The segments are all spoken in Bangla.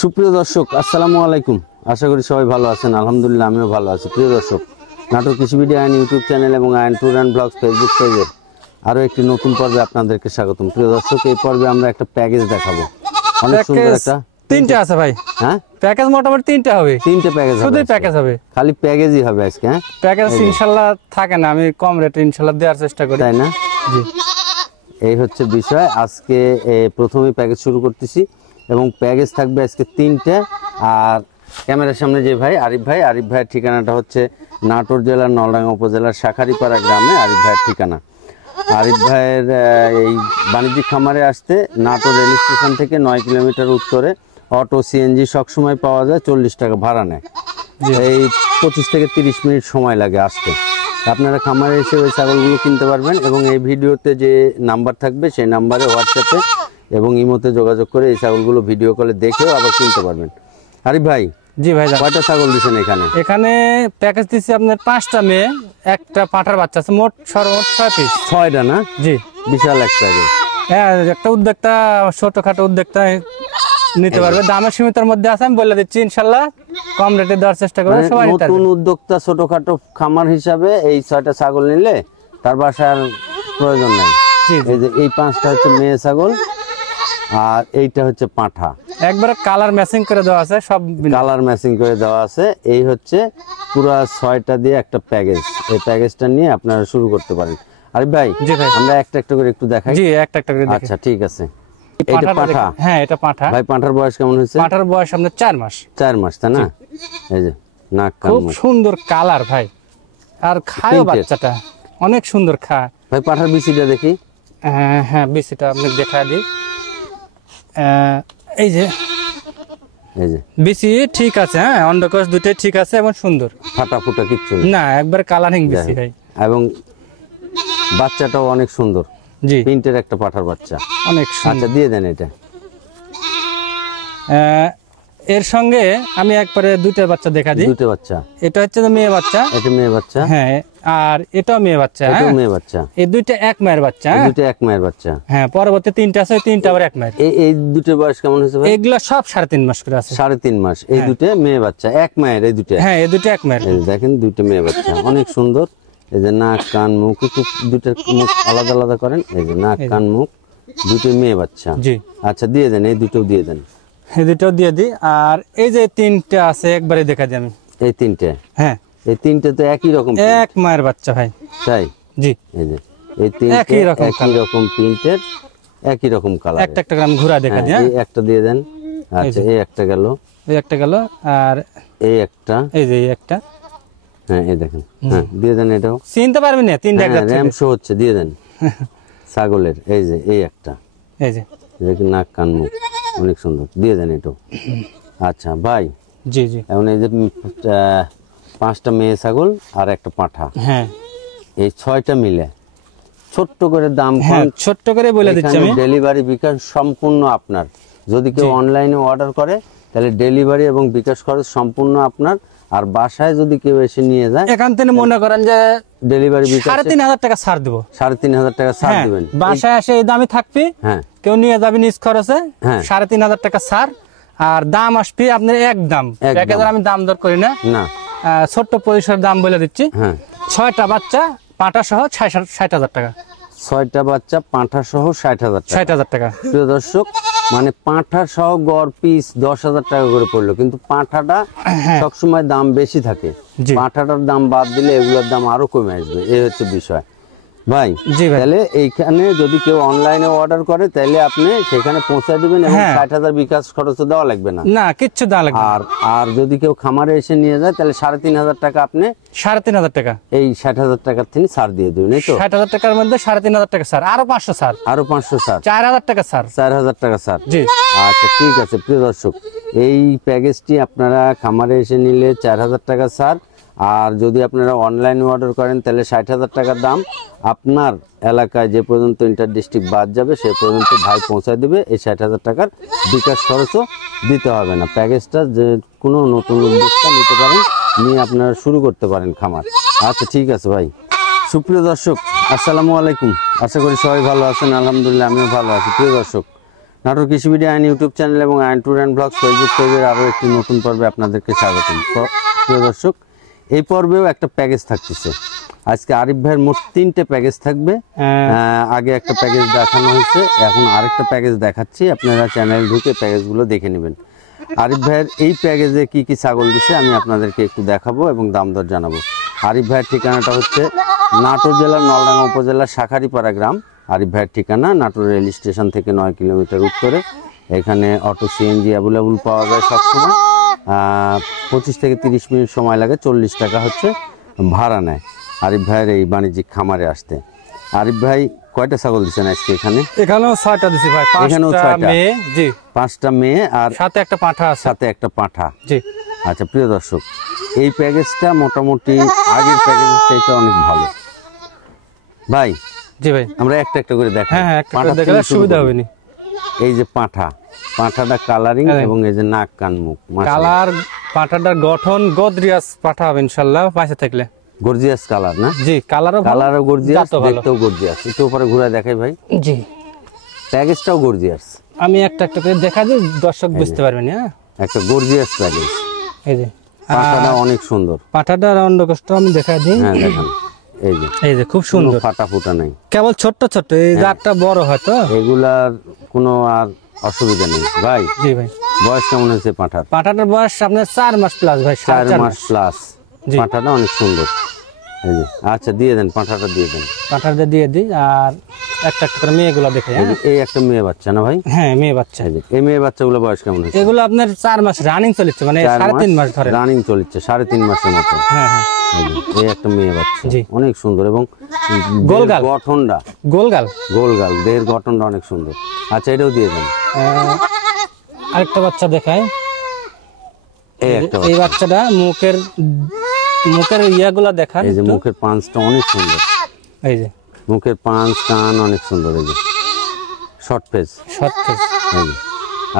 সুপ্রিয় দর্শক, আসসালামু আলাইকুম। আশা করি সবাই ভালো আছেন। আলহামদুলিল্লাহ আমিও ভালো আছি। প্রিয় দর্শক, নাটোর কৃষি ভিডিও আইন ইউটিউব চ্যানেল এবং আইন ট্যুর অ্যান্ড ব্লগস ফেসবুক পেজের আরও একটি নতুন পর্বে আপনাদেরকে স্বাগতম। প্রিয় দর্শক, এই পর্বে আমরা একটা প্যাকেজ দেখাবো। অনেক সুন্দর একটা তিনটা আছে ভাই। হ্যাঁ, প্যাকেজ মোটামুটি তিনটা হবে। তিনটে প্যাকেজ হবে, শুধুই প্যাকেজ হবে, খালি প্যাকেজই হবে আজকে। হ্যাঁ, প্যাকেজ ইনশাআল্লাহ থাকে না, আমি কম রেটে ইনশাআল্লাহ দেওয়ার চেষ্টা করি, তাই না? জি, এই হচ্ছে বিষয়। আজকে প্রথমেই প্যাকেজ শুরু করতেছি এবং প্যাকেজ থাকবে আজকে তিনটে। আর ক্যামেরার সামনে যে ভাই আরিফ ভাইয়ের ঠিকানাটা হচ্ছে নাটোর জেলার নলডাঙ্গা উপজেলার শাখারিপাড়া গ্রামে আরিফ ভাইয়ের ঠিকানা। আরিফ ভাইয়ের এই বাণিজ্যিক খামারে আসতে নাটোর রেল স্টেশন থেকে 9 কিলোমিটার উত্তরে অটো সিএনজি সবসময় পাওয়া যায়, 40 টাকা ভাড়া নেয়। এই 25 থেকে 30 মিনিট সময় লাগে আসতে। আপনারা খামারে এসে ওই ছাগলগুলো কিনতে পারবেন এবং এই ভিডিওতে যে নাম্বার থাকবে সেই নাম্বারে হোয়াটসঅ্যাপে এবং ইমোতে যোগাযোগ করে এই ছাগলগুলো ভিডিও কলে দেখেও আবার কিনতে পারবেন। আরিফ ভাই, জি ভাই, কয়টা ছাগল দিচ্ছেন এখানে? এখানে প্যাকেজ দিচ্ছি আপনার 5টা মেয়ে, একটা পাঁঠার বাচ্চা আছে, মোট সর্বমোট 6 পিস। 6টা না? জি, বিশাল এক প্যাকেজ। হ্যাঁ, একটা উদ্যোক্তা, ছোটখাটো উদ্যোক্তা নিতে পারবে, দামের সীমিতের মধ্যে আছে, আমি বলে দিচ্ছি ইনশাআল্লাহ কম রেটে দেওয়ার চেষ্টা করবো। সবাই নতুন উদ্যোক্তা ছোটখাটো খামার হিসাবে এই 6টা ছাগল নিলে তার বাসার প্রয়োজন নাই। এই যে এই 5টা হচ্ছে মেয়ে ছাগল আর এইটা হচ্ছে পাঁঠা, একবারে কালার ম্যাচিং করে দেওয়া আছে, সব কালার ম্যাচিং করে দেওয়া আছে। এই হচ্ছে পুরো 6টা দিয়ে একটা প্যাকেজ। এই প্যাকেজটা নিয়ে আপনারা শুরু করতে পারেন। আরে ভাই, জি ভাই, আমরা একটা একটা করে একটু দেখাই। জি, একটা একটা করে দেখাই। আচ্ছা, ঠিক আছে। এটা পাঁঠা? হ্যাঁ, এটা পাঁঠা। ভাই, পাঁঠার বয়স কেমন হয়েছে? পাঁঠার বয়স আপনার 4 মাস। 4 মাস, তাই না? এই যে নাক কান খুব মুখ, সুন্দর কালার ভাই, আর খায়ও বাচ্চাটা অনেক সুন্দর খায়। ভাই পাঁঠার বিচিটা দেখি। হ্যাঁ, বিচিটা আপনি দেখা দিই। এই যে বিচি ঠিক আছে, হ্যাঁ, অন্ডকোষ দুটোই ঠিক আছে এবং সুন্দর, ফাটা ফুটা কিচ্ছু না, একবার কালারিং বিচি ভাই। এবং বাচ্চাটাও অনেক সুন্দর, জি, প্রিন্টের একটা পাঠার বাচ্চা, অনেক সুন্দর। আচ্ছা, দিয়ে দেন এটা। এর সঙ্গে আমি একবারে 2টা বাচ্চা দেখা দিই। 2টা বাচ্চা? এটা হচ্ছে মেয়ে বাচ্চা। এটা মেয়ে বাচ্চা? হ্যাঁ, আর এটাও মেয়ে বাচ্চা। এটাও মেয়ে বাচ্চা? এই 2টা এক মায়ের বাচ্চা। দুটো এক মায়ের বাচ্চা? হ্যাঁ, পরবর্তী 3টা আছে, 3টা আবার এক মায়ের। এই 2টোর বয়স কেমন হয়েছে ভাই? এগুলো সব 3.5 মাস করে আছে। 3.5 মাস? এই 2টো মেয়ে বাচ্চা, এক মায়ের এই 2টা? হ্যাঁ, এই 2টা এক মায়ের। এই দেখেন 2টো মেয়ে বাচ্চা, অনেক সুন্দর। এই যে নাক কান মুখ, একটু 2টার মুখ আলাদা আলাদা করেন। এই যে নাক কান মুখ, 2টো মেয়ে বাচ্চা। জি, আচ্ছা, দিয়ে দেন, এই 2টো দিয়ে দেন। এই 2টাও দিয়ে দিই। আর এই যে 3টা আছে, একবারে দেখা দিই আমি। এই 3টে? হ্যাঁ, এই 3টে তো একই রকম, এক মায়ের বাচ্চা ভাই। তাই? জি, এই যে এই 3টে একই রকম প্রিন্টের, একই রকম কালার। একটা একটা গ্রাম ঘুরা দেখা দিই। এই একটা দিয়ে দেন। আচ্ছা, এই একটা গেল, এই একটা গেল, আর এই একটা, এই যে একটা। হ্যাঁ, এই দেখেন। হ্যাঁ, দিয়ে দেন এটাও। চিনতে পারবেন না, 3টা একটা র্যাম শো হচ্ছে, দিয়ে দেন। ছাগলের এই যে এই একটা, এই যে দেখেন নাক কান মুখ অনেক সুন্দর, দিয়ে দেন এটাও। আচ্ছা ভাই, জি জি, এখন এই যে 5টা মেয়ে ছাগল আর একটা পাঁঠা, হ্যাঁ, এই 6টা মিলে ছোট্ট করে দাম, হ্যাঁ, ছোট্ট করে বলে দিচ্ছি আমি। ডেলিভারি বিকাশ সম্পূর্ণ আপনার। যদি কেউ অনলাইনে অর্ডার করে তাহলে ডেলিভারি এবং বিকাশ খরচ সম্পূর্ণ আপনার। আর বাসায় যদি কেউ এসে নিয়ে যায়, এখান থেকে মনে করেন যে ডেলিভারি বিকাশ 3,500 টাকা ছাড় দেবো। 3,500 টাকা ছাড় দিবেন। বাসায় এসে এই দামই থাকবে। হ্যাঁ, কেউ নিয়ে যাবে নিজ খরচে, হ্যাঁ, 3,500 টাকা ছাড়। আর দাম আসবে আপনার একদম প্যাকেজের, আমি দাম দর করি না, ছোট্ট পরিসর দাম বলে দিচ্ছি। হ্যাঁ, 6টা বাচ্চা পাঁঠা সহ 60,000 টাকা। 6টা বাচ্চা পাঁঠা সহ 60,000 টাকা। 60,000 টাকা। প্রিয় দর্শক, মানে পাঁঠা সহ গড় পিস 10,000 টাকা করে পড়লো, কিন্তু পাঁঠাটা সবসময় দাম বেশি থাকে। পাঁঠাটার দাম বাদ দিলে এগুলোর দাম আরো কমে আসবে, এই হচ্ছে বিষয় ভাই। তাহলে এইখানে যদি কেউ অনলাইনে অর্ডার করে তাহলে আপনি সেখানে পৌঁছে দিবেন এবং 60,000 বিকাশ খরচ দেওয়া লাগবে না, না, কিচ্ছু দেওয়া লাগবে। আর যদি কেউ খামারে এসে নিয়ে যায় তাহলে 3,500 টাকা আপনি 3,500 টাকা এই 60,000 টাকার থেকে ছাড় দিয়ে দেবেন, এই তো? 60,000 টাকার মধ্যে 3,500 টাকা ছাড়, আরো 500 ছাড়, আরো 500 ছাড়, 4,000 টাকা ছাড়, 4,000 টাকা ছাড়। জি, আচ্ছা, ঠিক আছে। প্রিয় দর্শক, এই প্যাকেজটি আপনারা খামারে এসে নিলে 4,000 টাকা ছাড়। আর যদি আপনারা অনলাইনে অর্ডার করেন তাহলে 60,000 টাকার দাম। আপনার এলাকায় যে পর্যন্ত ইন্টার ডিস্ট্রিক্ট বাদ যাবে সে পর্যন্ত ভাই পৌঁছায় দেবে। এই 60,000 টাকার বিকাশ খরচও দিতে হবে না। প্যাকেজটা যে কোনো নতুন উদ্যোক্তা নিতে পারেন, নিয়ে আপনারা শুরু করতে পারেন খামার। আচ্ছা, ঠিক আছে ভাই। সুপ্রিয় দর্শক, আসসালামু আলাইকুম। আশা করি সবাই ভালো আছেন। আলহামদুলিল্লাহ আমিও ভালো আছি। প্রিয় দর্শক, নাটোর কৃষিবিডি আইন ইউটিউব চ্যানেল এবং আইন ট্যুর অ্যান্ড ব্লগস ফেসবুক পেজের আরও একটি নতুন পর্বে আপনাদেরকে স্বাগতম। প্রিয় দর্শক, এই পর্বেও একটা প্যাকেজ থাকতেছে। আজকে আরিফ ভাইয়ের মোট 3টে প্যাকেজ থাকবে। আগে একটা প্যাকেজ দেখানো হয়েছে, এখন আরেকটা প্যাকেজ দেখাচ্ছি। আপনারা চ্যানেল ঢুকে প্যাকেজগুলো দেখে নেবেন। আরিফ ভাইয়ের এই প্যাকেজে কি কি ছাগল দিচ্ছে আমি আপনাদেরকে একটু দেখাবো এবং দাম দর জানাবো। আরিফ ভাইয়ের ঠিকানাটা হচ্ছে নাটোর জেলার নলডাঙ্গা উপজেলার শাখারিপাড়া গ্রাম। আরিফ ভাইয়ের ঠিকানা নাটোর রেল স্টেশন থেকে 9 কিলোমিটার উত্তরে। এখানে অটো সিএনজি অ্যাভেলেবল পাওয়া যায় সবসময়। 25 থেকে 30 মিনিট সময় লাগে, 40 টাকা হচ্ছে ভাড়া নেয় আরিফ ভাইয়ের এই বাণিজ্যিক খামারে আসতে। আরিফ ভাই কয়টা ছাগল দিচ্ছেন আজকে এখানে? এখানেও 6টা দিছি ভাই। এখানেও 6টা মেয়ে, জি 5টা মেয়ে আর সাথে একটা পাঁঠা আছে। সাথে একটা পাঁঠা, জি। আচ্ছা প্রিয় দর্শক, এই প্যাকেজটা মোটামুটি আগের প্যাকেজের চাইতে অনেক ভালো ভাই। জি ভাই, আমরা একটা একটা করে দেখাই। হ্যাঁ একটা করে দেখালে সুবিধা হবে নি। এই যে পাঁঠাটা কালারিং এবং এই যে নাক কান মুখ কালার, পাঁঠাটার গঠন গর্জিয়াস পাঠা হবে ইনশাআল্লাহ পাশে থাকলে। গর্জিয়াস কালার না? জি, কালারও গর্জিয়াস, দেখতেও গর্জিয়াস। একটু উপরে ঘুরে দেখাই ভাই। জি, প্যাকেজটাও গর্জিয়াস। আমি একটা একটা করে দেখা দিই, দর্শক বুঝতে পারবেন। হ্যাঁ, একটা গর্জিয়াস প্যাকেজ। এই যে পাঁঠাটা অনেক সুন্দর। পাঁঠাটার অন্ডকোষটা আমি দেখা দিই। হ্যাঁ দেখেন, এই যে খুব সুন্দর, ফাটা ফুটা নাই, কেবল ছোট্ট ছোট্ট। এই জাতটা বড় হয়তো, এগুলার কোনো আর অসুবিধা নেই ভাই। জি ভাই। বয়স কেমন হয়েছে পাঁঠার? পাঁঠাটার বয়স আপনার 4 মাস প্লাস ভাই। 4 মাস প্লাস। পাঁঠাটা অনেক সুন্দর। এই যে আচ্ছা দিয়ে দেন, পাঁঠাটা দিয়ে দেন। পাঁঠাটা দিয়ে দিই। আর একটা একটা করে মেয়েগুলো দেখে। এই একটা মেয়ে বাচ্চা না ভাই? হ্যাঁ মেয়ে বাচ্চা। এই মেয়ে বাচ্চাগুলো বয়স কেমন হয়েছে? এগুলো আপনার 4 মাস রানিং চলছে, মানে 3.5 মাস ধরে রানিং চলছে, 3.5 মাসের মতো। হ্যাঁ হ্যাঁ, এই একটা মেয়ে বাচ্চা, জি অনেক সুন্দর এবং গোলগাল গঠনটা, গোলগাল দেহের গঠনটা অনেক সুন্দর। আচ্ছা এটাও দিয়ে দেন। আরেকটা বাচ্চা দেখায়। এই বাচ্চাটা মুখের ইয়াগুলা দেখান। এই যে মুখের পাঁচটা অনেক সুন্দর। এই যে মুখের পাঁচ কান অনেক সুন্দর। এই যে শর্ট ফেস।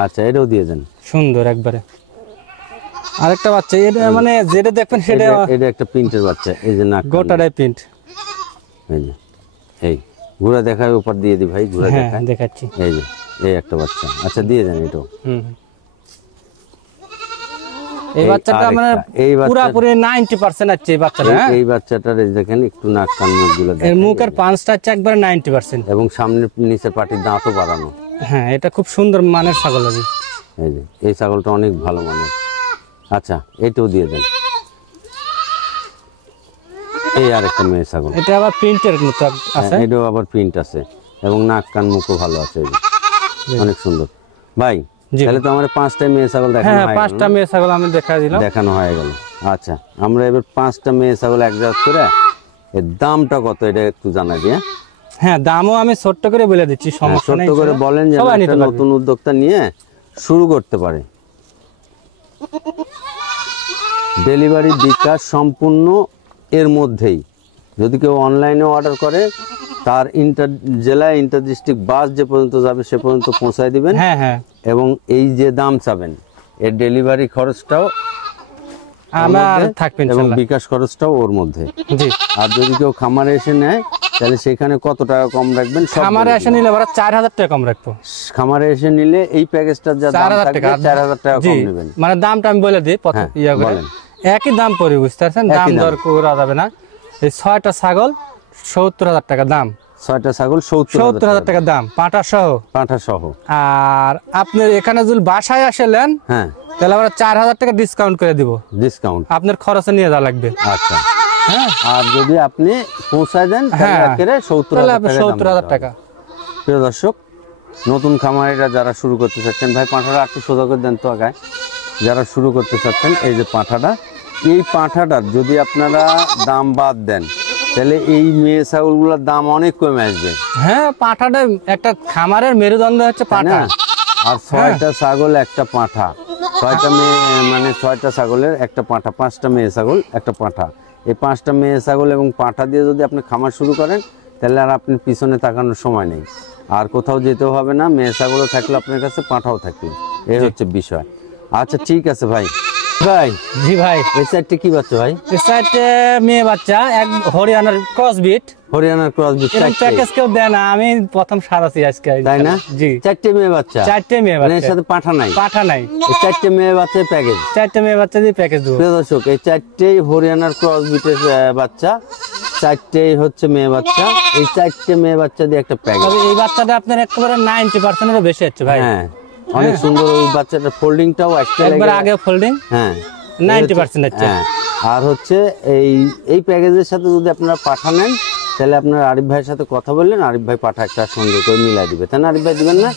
আচ্ছা এটাও দিয়ে দেন, সুন্দর একবারে। আরেকটা বাচ্চা, এটা মানে যেটা দেখবেন সেটা, এটা একটা প্রিন্টের বাচ্চা। এই যে নাক গোটাটাই প্রিন্ট। এই যে এই ঘুরে দেখায়, উপর দিয়ে দি ভাই, ঘুরে দেখায়, দেখাচ্ছি। এই যে এই একটা বাচ্চা। আচ্ছা দিয়ে দেন এটাও। এই বাচ্চাটা মানে পুরোপুরি 90% আছে এই বাচ্চাটা। এই বাচ্চাটার এই দেখেন একটু নাক কান মুখগুলো দেখেন, এর মুখের পাঁচটা আছে একবারে 90%, এবং সামনের নিচের পাটির দাঁতও বাড়ানো। হ্যাঁ এটা খুব সুন্দর মানের ছাগল আছে। এই যে এই ছাগলটা অনেক ভালো মানের। আচ্ছা এটাও দিয়ে দেন। এই আরেকটা মেয়ে ছাগল, এটা আবার প্রিন্টের মতো আছে। এটাও আবার প্রিন্ট আছে এবং নাক কান মুখও ভালো আছে। এই যে অনেক সুন্দর ভাই। তাহলে তো আমার 5টা মেয়ে ছাগল দেখানো হয়ে গেল। 5টা মেয়ে ছাগল আমি দেখানো হয়ে গেল। আচ্ছা আমরা এবার 5টা মেয়ে ছাগল একজাত করে এর দামটা কত এটা একটু জানাই দিই। হ্যাঁ দামও আমি ছোট্ট করে বলে দিচ্ছি, সমস্যা নেই। ছোট্ট করে বলেন যে একটা নতুন উদ্যোক্তা নিয়ে শুরু করতে পারে। ডেলিভারি বিকাশ সম্পূর্ণ এর মধ্যেই। যদি কেউ অনলাইনে অর্ডার করে তার জেলায় ইন্টার ডিস্ট্রিক্ট বাস যে পর্যন্ত যাবে সে পর্যন্ত পৌঁছায় দিবেন। হ্যাঁ হ্যাঁ, এবং এই যে দাম চাবেন এর ডেলিভারি খরচটাও আমার থাকবে এবং বিকাশ খরচটাও ওর মধ্যে। জি। আর যদি কেউ খামারে এসে নেয় তাহলে সেখানে কত টাকা কম রাখবেন? খামারে এসে নিলে 4000 টাকা কম রাখবো। খামারে এসে নিলে এই প্যাকেজটার যা দাম থাকবে 4000 টাকা কম নেবেন। মানে দামটা আমি বলে দিই, বলেন একই দাম পড়ে, বুঝতে পারছেন? দাম দর করা যাবে না। এই 6টা ছাগল 70000 টাকা দাম। 6টা ছাগল 70000 টাকা দাম, পাঁঠা সহ। আর আপনি এখানে যদি বাসায় আসলেন, হ্যাঁ তাহলে আমরা 4000 টাকা ডিসকাউন্ট করে দিব। ডিসকাউন্ট আপনার খরচে নিয়ে যাওয়া লাগবে। আচ্ছা হ্যাঁ, আর যদি আপনি পৌঁছায় দেন তাহলে 70000 টাকা। প্রিয় দর্শক, নতুন খামারিরা যারা শুরু করতে চাচ্ছেন, ভাই পাঁঠাটা একটু সোজা করে দেন তো আগায়। যারা শুরু করতে চাচ্ছেন, এই যে পাঁঠাটা, এই পাঁঠাটার যদি আপনারা দাম বাদ দেন তাহলে এই মেয়ে ছাগলগুলোর দাম অনেক কমে আসবে। হ্যাঁ, পাঁঠাটা একটা খামারের মেরুদণ্ড হচ্ছে পাঁঠা। আর 6টা ছাগল একটা পাঁঠা, 6টা মেয়ে, মানে 6টা ছাগলের একটা পাঁঠা, 5টা মেয়ে ছাগল একটা পাঁঠা। এই 5টা মেয়ে ছাগল এবং পাঁঠা দিয়ে যদি আপনি খামার শুরু করেন তাহলে আর আপনি পিছনে তাকানোর সময় নেই, আর কোথাও যেতেও হবে না। মেয়ে ছাগলও থাকলো আপনার কাছে, পাঁঠাও থাকলো, এই হচ্ছে বিষয়। আচ্ছা ঠিক আছে ভাই, ভাই জি ভাই, এই চারটে কি বাচ্চা ভাই? এই চারটে মেয়ে বাচ্চা, এক হরিয়ানার ক্রস বিট। হরিয়ানার ক্রস বিট এরকম চারটে, প্যাকেজ কেউ দেয় না, আমি প্রথম সারাছি আজকে। তাই না? জি, চারটে মেয়ে বাচ্চা, চারটে মেয়ে মানে এর বাচ্চা, সাথে পাঠা নাই, পাঠা নাই। এই চারটে মেয়ে বাচ্চার প্যাকেজ। চারটে মেয়ে বাচ্চা দিয়ে প্যাকেজ দেবো। প্রিয় দর্শক, এই চারটেই হরিয়ানার ক্রস বিটের বাচ্চা, চারটেই হচ্ছে মেয়ে বাচ্চা। এই চারটে মেয়ে বাচ্চা দিয়ে একটা প্যাকেজ। তবে এই বাচ্চাটা আপনার একেবারে 90% বেশি হচ্ছে ভাই। হ্যাঁ, অনেক সুন্দর। ওই বাচ্চাটার ফোল্ডিংটাও একবার আগে ফোল্ডিং, হ্যাঁ 90% হচ্ছে। হ্যাঁ, আর হচ্ছে এই প্যাকেজের সাথে যদি আপনারা পাঠা নেন, তাহলে আপনার আরিফ ভাইয়ের সাথে কথা বললেন, আরিফ ভাই পাঠা একটা সুন্দর করে মিলাই দিবে, তাই না? আরিফ ভাই দিবেন না?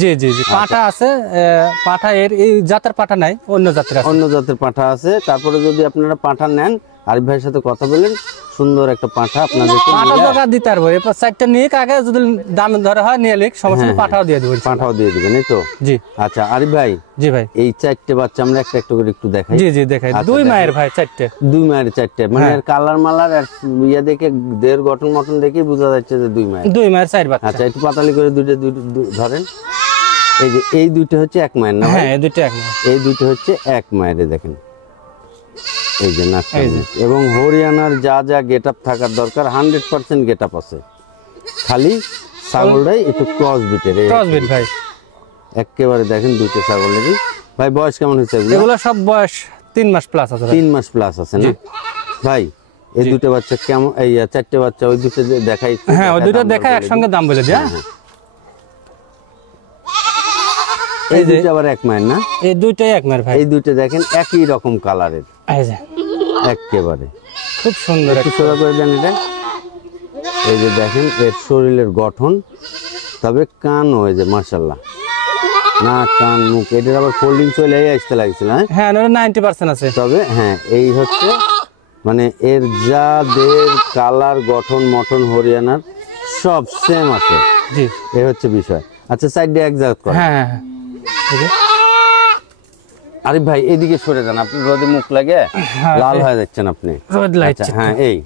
জি জি জি, পাঠা আছে। পাঠা এর এই জাতের পাঠা নাই, অন্য জাতের আছে। অন্য জাতের পাঠা আছে। তারপরে যদি আপনারা পাঠা নেন, আরিফ ভাইয়ের সাথে কথা বলেন, সুন্দর একটা পাঠা আপনাদেরকে পাঠা মিলাই- দোকান দিতে পারবো। এরপর চারটা নিয়ে আগে যদি দাম ধরে হয় নিয়ে লিখ, সমস্যা নেই, পাঠাও দিয়ে দেবো। পাঠাও দিয়ে দিবেন, এই তো? জি আচ্ছা আরিফ ভাই, জি ভাই, এই চারটে বাচ্চা আমরা একটা একটা করে একটু দেখাই। জি জি দেখাই। আচ্ছা, দুই দেখাই। মায়ের ভাই চারটে। দুই মায়ের চারটে, মানে হ্যাঁ। এর কালার মালার আর ইয়ে দেখে, দেহের গঠন মটন দেখে বোঝা যাচ্ছে যে দুই মায়ের। দুই মায়ের চার বাচ্চা। আচ্ছা, একটু পাতালি করে দুইটা ধরেন। এই যে এই দুইটা হচ্ছে এক মায়ের না ভাই? হ্যাঁ, এই দুইটা এক মায়ের। এই দুইটা হচ্ছে এক মায়ের, দেখেন এই যে নাক, এই যে। এবং হরিয়ানার যা যা গেট আপ থাকার দরকার 100% গেট আপ আছে, খালি ছাগলটাই একটু ক্রস বিটের। ক্রস বিট ভাই, একেবারে দেখেন দুইটা ছাগলেরই। ভাই বয়স কেমন হয়েছে এগুলো? এগুলো সব বয়স 3 মাস প্লাস আছে ভাই। 3 মাস প্লাস আছে না ভাই? এই দুটো বাচ্চা কেমন, এই চারটে বাচ্চা ওই দুটো দেখাই একটু, হ্যাঁ, ওই দেখায় দুটো দাম দর দেখা বলে একসঙ্গে দিই। দাম বলে দিয়া। এই দুটো আবার এক মায়ের না? এই দুইটাই এক মায়ের ভাই। এই দুটো দেখেন একই রকম কালারের, এই যে একেবারে খুব সুন্দর একটু সোজা করে দেন এটা। এই যে দেখেন এর শরীরের গঠন, তবে কানও এই যে মাশাআল্লাহ, না কান মুখ এটার আবার ফোল্ডিং চলে আসতে লাগছিল। হ্যাঁ, হ্যাঁ, 90% আছে। তবে হ্যাঁ, এই হচ্ছে মানে এর যা দের কালার গঠন মটন হরিয়ানার সব সেম আছে, জি এই হচ্ছে বিষয়। আচ্ছা, সাইডে এক জায়গা করেন। হ্যাঁ হ্যাঁ, এই যে। আরিফ ভাই এদিকে সরে যান, আপনি রোদে মুখ লাগে লাল হয়ে যাচ্ছেন আপনি। রোদ আচ্ছা, লাগছে। হ্যাঁ এই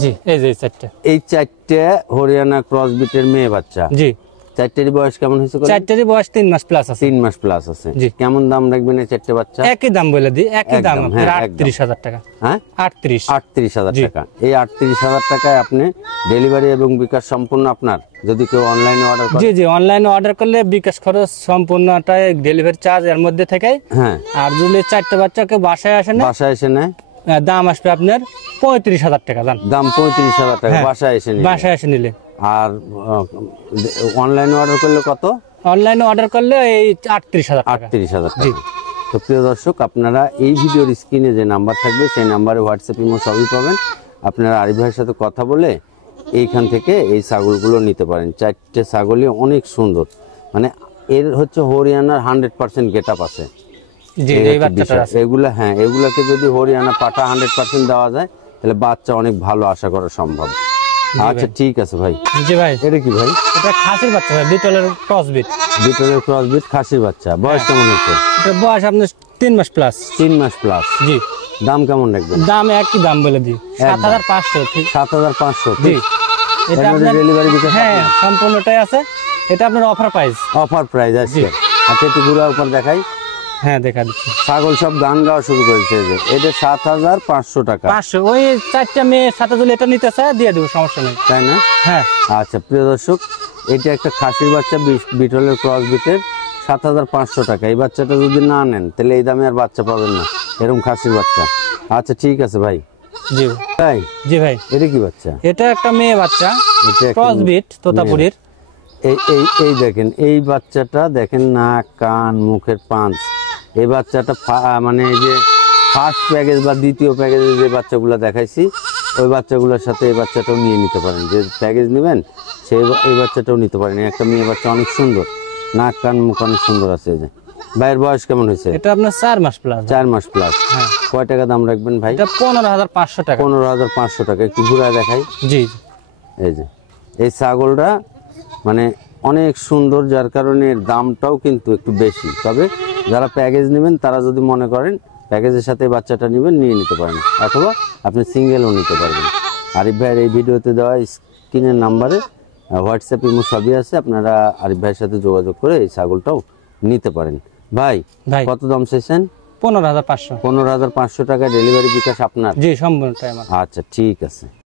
জি, এই যে এই চারটে। এই চারটে হরিয়ানা ক্রস বিটের মেয়ে বাচ্চা, জি, চারটের বয়স কেমন হয়েছে? চারটেরই বয়স 3 মাস প্লাস আছে। 3 মাস প্লাস আছে। জি। কেমন দাম রাখবেন এই চারটে বাচ্চা? একই দাম বলে দিই, একই দাম, একদম, হ্যাঁ, 38,000 টাকা। হ্যাঁ, 38। 38,000 জি। টাকা। এই 38,000 টাকায় আপনি ডেলিভারি এবং বিকাশ সম্পূর্ণ আপনার, যদি কেউ অনলাইনে অর্ডার করে। জি জি, অনলাইনে অর্ডার করলে বিকাশ খরচ সম্পূর্ণটাই ডেলিভারি চার্জ এর মধ্যে থেকে। হ্যাঁ, আর যদি চারটে বাচ্চাকে বাসায় আসে না, বাসায় এসে নেয়, দাম আসবে আপনার 35,000 টাকা। দাম দাম 35,000 টাকা হ্যাঁ। বাসায় এসে নিয়ে। বাসায় এসে নিলে। আর অনলাইনে অর্ডার করলে কত? অনলাইনে অর্ডার করলে এই 38,000 টাকা। 38,000 জি। টাকা। তো প্রিয় দর্শক, আপনারা এই ভিডিওর স্ক্রিনে যে নাম্বার থাকবে সেই নাম্বারে হোয়াটসঅ্যাপ ইমো সবই পাবেন। আপনারা আরিফ ভাইয়ের সাথে কথা বলে এইখান থেকে এই ছাগলগুলো নিতে পারেন। চারটে ছাগলই অনেক সুন্দর, মানে এর হচ্ছে হরিয়ানার 100% গেট আপ আছে। জি, এই এই হচ্ছে বাচ্চাটা বিষয়। আছে। এগুলা হ্যাঁ, এগুলাকে যদি হরিয়ানা পাঠা 100% দেওয়া যায়, তাহলে বাচ্চা অনেক ভালো আশা করা সম্ভব। আচ্ছা ঠিক আছে ভাই। জি ভাই, এটা কি ভাই? এটা খাসির বাচ্চা ভাই, বিটলের ক্রস বিট। বিটলের ক্রস বিট খাসির বাচ্চা, বয়স কেমন হচ্ছে? এটা বয়স আপনার 3 মাস প্লাস। 3 মাস প্লাস। জি, দাম কেমন রাখবেন? দাম একই দাম বলে দিই, 7,500। ঠিক, 7,500। জি। এটা আপনার ডেলিভারি বিকাশ হ্যাঁ সম্পূর্ণটাই আছে। এটা আপনার অফার প্রাইস। অফার প্রাইস আছে। আচ্ছা, একটু ঘুরা উপর দেখাই। হ্যাঁ, দেখা দিচ্ছি। ছাগল সব গান গাওয়া শুরু করেছে এই যে। এটা 7,500 টাকা, 500, ওই চারটা মেয়ের সাথে যদি এটা নিতে চায় দিয়ে দেবো, সমস্যা নেই। তাই না? হ্যাঁ, আচ্ছা প্রিয় দর্শক, এটা একটা খাসির বাচ্চা বিটলের ক্রস বিটের, 7,500 টাকা। এই বাচ্চাটা যদি না নেন, তাহলে এই দামে আর বাচ্চা পাবেন না, এরকম খাসির বাচ্চা। আচ্ছা ঠিক আছে ভাই। জি তাই জি ভাই, এটা কি বাচ্চা? এটা একটা মেয়ে বাচ্চা, এটা একটা ক্রস বিট তোতাপুরীর। এই এই এই দেখেন, এই বাচ্চাটা দেখেন, নাক কান মুখের পাঁচ। এই বাচ্চাটা মানে এই যে ফার্স্ট প্যাকেজ বা দ্বিতীয় প্যাকেজে যে বাচ্চাগুলো দেখাইছি, ওই বাচ্চাগুলোর সাথে এই বাচ্চাটাও নিয়ে নিতে পারেন। যে প্যাকেজ নেবেন সেই এই বাচ্চাটাও নিতে পারেন। একটা মেয়ে বাচ্চা অনেক সুন্দর, নাক কান মুখ অনেক সুন্দর আছে। এই যে ভাইয়ের বয়স কেমন হয়েছে? এটা আপনার 4 মাস প্লাস। 4 মাস প্লাস। হ্যাঁ। কয় টাকা দাম রাখবেন ভাই? এটা 15,500 টাকা। 15,500 টাকা। একটু ঘুরা দেখাই। জি এই যে এই ছাগলটা মানে অনেক সুন্দর, যার কারণে এর দামটাও কিন্তু একটু বেশি। তবে যারা প্যাকেজ নেবেন তারা যদি মনে করেন প্যাকেজের সাথে বাচ্চাটা নেবেন, নিয়ে নিতে পারেন, অথবা আপনি সিঙ্গেলও নিতে পারবেন। আরিফ ভাইয়ের এই ভিডিওতে দেওয়া স্ক্রিনের নাম্বারে হোয়াটসঅ্যাপ ইমো সবই আছে। আপনারা আরিফ ভাইয়ের সাথে যোগাযোগ করে এই ছাগলটাও নিতে পারেন। ভাই ভাই, কত দাম চাইছেন? 15,500। 15,500 টাকা ডেলিভারি বিকাশ আপনার? জি, সম্পূর্ণ টাইম। আচ্ছা ঠিক আছে।